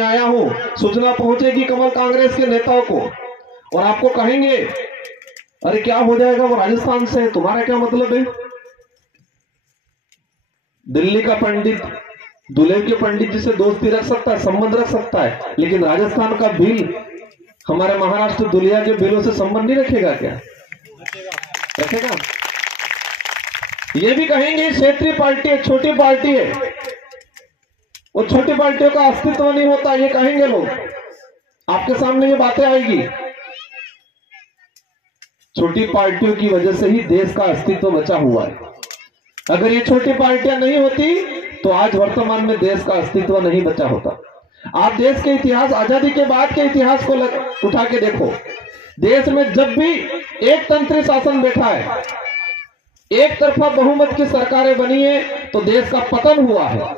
आया हूं, सूचना पहुंचेगी कमल कांग्रेस के नेताओं को और आपको कहेंगे अरे क्या हो जाएगा, वो राजस्थान से है, तुम्हारा क्या मतलब है। दिल्ली का पंडित दुलेर के पंडित जी से दोस्ती रख सकता है, संबंध रख सकता है, लेकिन राजस्थान का भील हमारे महाराष्ट्र दुलिया के भीलों से संबंध नहीं रखेगा क्या? रखेगा। ये भी कहेंगे क्षेत्रीय पार्टी है, छोटी पार्टी है, वो छोटी पार्टियों का अस्तित्व नहीं होता, ये कहेंगे लोग। आपके सामने ये बातें आएगी। छोटी पार्टियों की वजह से ही देश का अस्तित्व बचा हुआ है। अगर ये छोटी पार्टियां नहीं होती तो आज वर्तमान में देश का अस्तित्व नहीं बचा होता। आप देश के इतिहास, आजादी के बाद के इतिहास को उठा के देखो। देश में जब भी एक तंत्री शासन बैठा है, एक तरफा बहुमत की सरकारें बनी है, तो देश का पतन हुआ है।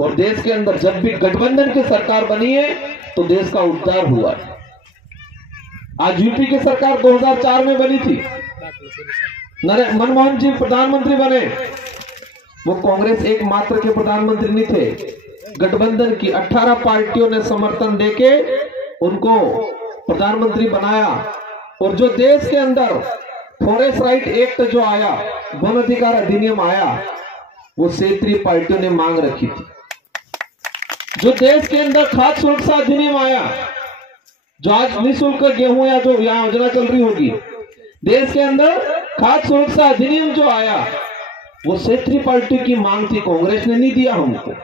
और देश के अंदर जब भी गठबंधन की सरकार बनी है तो देश का उद्धार हुआ है। आज यूपी की सरकार 2004 में बनी थी, मनमोहन जी प्रधानमंत्री बने, वो कांग्रेस एकमात्र के प्रधानमंत्री नहीं थे, गठबंधन की 18 पार्टियों ने समर्थन देके उनको प्रधानमंत्री बनाया। और जो देश के अंदर फॉरेस्ट राइट एक्ट जो आया, वन अधिकार अधिनियम आया, वो क्षेत्रीय पार्टियों ने मांग रखी थी। जो देश के अंदर खाद्य सुरक्षा अधिनियम आया, जो आज निःशुल्क गेहूं या जो यहाँ योजना चल रही होगी, देश के अंदर खाद्य सुरक्षा अधिनियम जो आया, वो क्षेत्रीय पार्टी की मांग थी, कांग्रेस ने नहीं दिया हमको।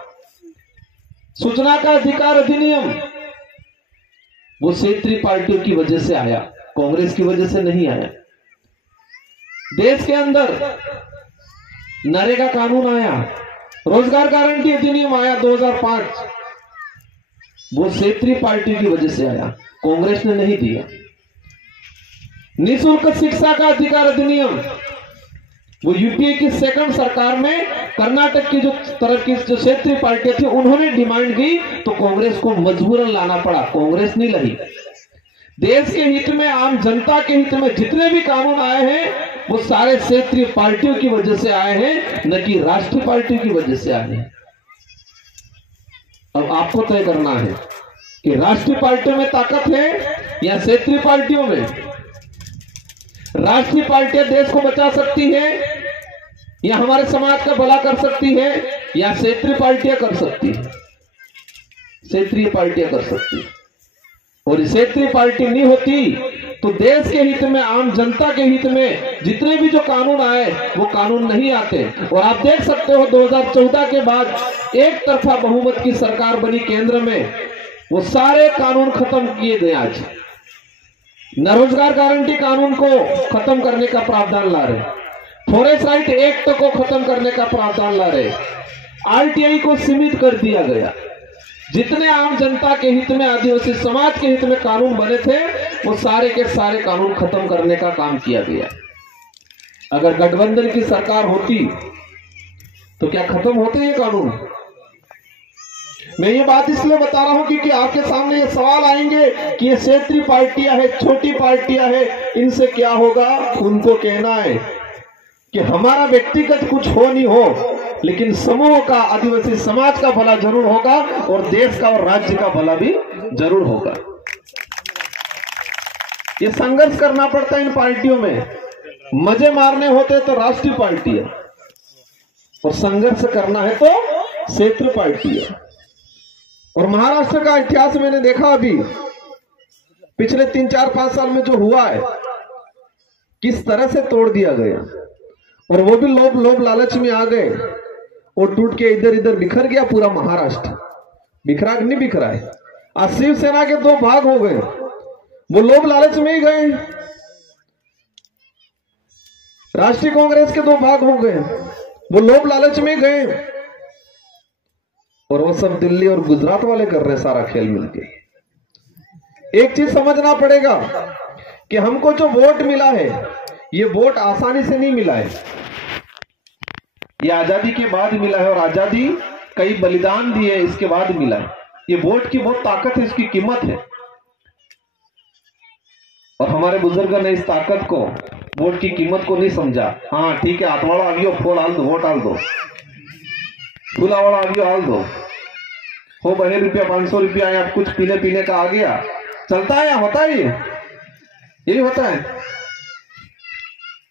सूचना का अधिकार अधिनियम, वो क्षेत्रीय पार्टियों की वजह से आया, कांग्रेस की वजह से नहीं आया। देश के अंदर नरेगा कानून आया, रोजगार गारंटी अधिनियम आया 2005, वो क्षेत्रीय पार्टी की वजह से आया, कांग्रेस ने नहीं दिया। निःशुल्क शिक्षा का अधिकार अधिनियम, वो यूपीए की सेकंड सरकार में कर्नाटक की जो तरफ की जो क्षेत्रीय पार्टी थी, उन्होंने डिमांड की तो कांग्रेस को मजबूरन लाना पड़ा, कांग्रेस नहीं लगी। देश के हित में, आम जनता के हित में जितने भी कानून आए हैं वो सारे क्षेत्रीय पार्टियों की वजह से आए हैं, न कि राष्ट्रीय पार्टी की वजह से आए हैं। अब आपको तय करना है कि राष्ट्रीय पार्टियों में ताकत है या क्षेत्रीय पार्टियों में। राष्ट्रीय पार्टियां देश को बचा सकती है या हमारे समाज का भला कर सकती है, या क्षेत्रीय पार्टियां कर सकती है। क्षेत्रीय पार्टियां कर सकती है, और क्षेत्रीय पार्टी नहीं होती तो देश के हित में, आम जनता के हित में जितने भी जो कानून आए वो कानून नहीं आते। और आप देख सकते हो 2014 के बाद एक तरफा बहुमत की सरकार बनी केंद्र में, वो सारे कानून खत्म किए गए। आज न रोजगार गारंटी कानून को खत्म करने का प्रावधान ला रहे, फॉरेस्ट राइट एक्ट को खत्म करने का प्रावधान ला रहे, आरटीआई को सीमित कर दिया गया। जितने आम जनता के हित में, आदिवासी समाज के हित में कानून बने थे वो सारे के सारे कानून खत्म करने का काम किया गया। अगर गठबंधन की सरकार होती तो क्या खत्म होते ये कानून? मैं ये बात इसलिए बता रहा हूं क्योंकि आपके सामने ये सवाल आएंगे कि ये क्षेत्रीय पार्टियां है, छोटी पार्टियां है, इनसे क्या होगा। उनको कहना है कि हमारा व्यक्तिगत कुछ हो नहीं हो, लेकिन समूह का, आदिवासी समाज का भला जरूर होगा और देश का और राज्य का भला भी जरूर होगा। ये संघर्ष करना पड़ता है इन पार्टियों में। मजे मारने होते तो राष्ट्रीय पार्टी है, और संघर्ष करना है तो क्षेत्रीय पार्टी है। और महाराष्ट्र का इतिहास मैंने देखा अभी पिछले 3-4-5 साल में जो हुआ है, किस तरह से तोड़ दिया गया। और वो भी लोभ लालच में आ गए और टूट के इधर इधर बिखर गया पूरा महाराष्ट्र। बिखरा नहीं बिखरा है, आज शिवसेना के 2 भाग हो गए, वो लोभ लालच में ही गए। राष्ट्रीय कांग्रेस के 2 भाग हो गए, वो लोभ लालच में गए। और वो सब दिल्ली और गुजरात वाले कर रहे सारा खेल मिलके। एक चीज समझना पड़ेगा कि हमको जो वोट मिला है, ये वोट आसानी से नहीं मिला है, ये आजादी के बाद मिला है। और आजादी कई बलिदान दिए इसके बाद मिला है। ये वोट की बहुत ताकत है, इसकी कीमत है। और हमारे बुजुर्ग ने इस ताकत को, वोट की कीमत को नहीं समझा। हाँ ठीक है, हाथवाड़ा आ गयो, फोन हाल दो, वोट हाल दो, फूला वाला आ गयो हाल दो। हो 2 रुपया 500 रुपया या कुछ पीने का आ गया, चलता है या होता है? यही होता है।